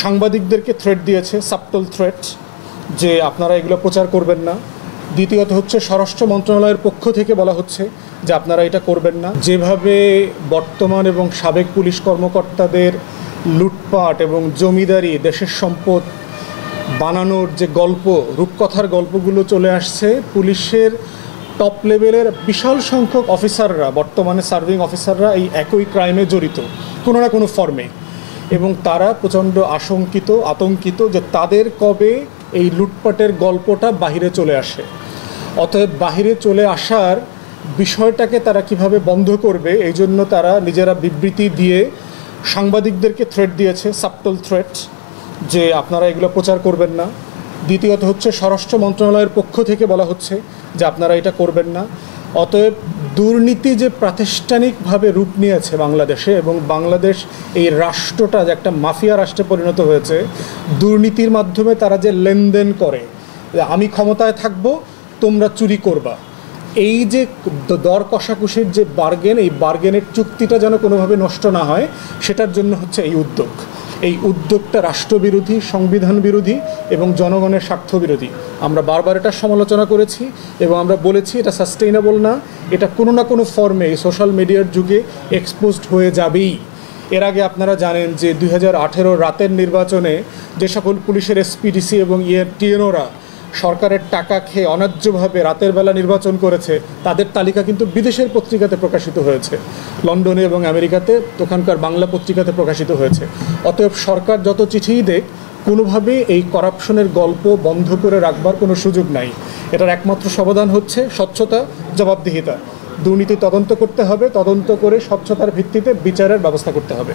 সাংবাদিকদেরকে থ্রেট দিয়েছে, সাবটল থ্রেট, যে আপনারা এগুলো প্রচার করবেন না। দ্বিতীয়ত হচ্ছে স্বরাষ্ট্র মন্ত্রণালয়ের পক্ষ থেকে বলা হচ্ছে যে আপনারা এটা করবেন না। যেভাবে বর্তমান এবং সাবেক পুলিশ কর্মকর্তাদের লুটপাট এবং জমিদারি, দেশের সম্পদ বানানোর যে গল্প, রূপকথার গল্পগুলো চলে আসছে, পুলিশের টপ লেভেলের বিশাল সংখ্যক অফিসাররা, বর্তমানে সার্ভিং অফিসাররা এই একই ক্রাইমে জড়িত কোনো না কোনো ফর্মে, এবং তারা প্রচণ্ড আতঙ্কিত যে তাদের কবে এই লুটপাটের গল্পটা বাহিরে চলে আসে। অতএব বাহিরে চলে আসার বিষয়টাকে তারা কিভাবে বন্ধ করবে, এই জন্য তারা নিজেরা বিবৃতি দিয়ে সাংবাদিকদেরকে থ্রেট দিয়েছে, সাবটল থ্রেট, যে আপনারা এগুলো প্রচার করবেন না। দ্বিতীয়ত হচ্ছে স্বরাষ্ট্র মন্ত্রণালয়ের পক্ষ থেকে বলা হচ্ছে যে আপনারা এটা করবেন না। অতএব দুর্নীতি যে প্রাতিষ্ঠানিকভাবে রূপ নিয়েছে বাংলাদেশে, এবং বাংলাদেশ এই রাষ্ট্রটা যে একটা মাফিয়া রাষ্ট্রে পরিণত হয়েছে, দুর্নীতির মাধ্যমে তারা যে লেনদেন করে, আমি ক্ষমতায় থাকবো তোমরা চুরি করবা, এই যে দর কষাকষির যে বার্গেন, এই বার্গেনের চুক্তিটা যেন কোনোভাবে নষ্ট না হয়, সেটার জন্য হচ্ছে এই উদ্যোগ। এই উদ্যোগটা রাষ্ট্রবিরোধী, সংবিধান বিরোধী এবং জনগণের স্বার্থ বিরোধী। আমরা বারবার এটা সমালোচনা করেছি এবং আমরা বলেছি এটা সাস্টেইনেবল না, এটা কোনো না কোনো ফর্মে এই সোশ্যাল মিডিয়ার যুগে এক্সপোজড হয়ে যাবেই। এর আগে আপনারা জানেন যে 2018 রাতের নির্বাচনে যে সকল পুলিশের এসপিডিসি এবং টিএনওরা সরকারের টাকা খেয়ে অন্যায্যভাবে রাতের বেলা নির্বাচন করেছে, তাদের তালিকা কিন্তু বিদেশের পত্রিকাতে প্রকাশিত হয়েছে, লন্ডনে এবং আমেরিকাতে ওখানকার বাংলা পত্রিকাতে প্রকাশিত হয়েছে। অতএব সরকার যত চিঠিই দেখ, কোনোভাবে এই করাপশনের গল্প বন্ধ করে রাখবার কোনো সুযোগ নাই। এটার একমাত্র সমাধান হচ্ছে স্বচ্ছতা, জবাবদিহিতা। দুর্নীতি তদন্ত করতে হবে, তদন্ত করে স্বচ্ছতার ভিত্তিতে বিচারের ব্যবস্থা করতে হবে।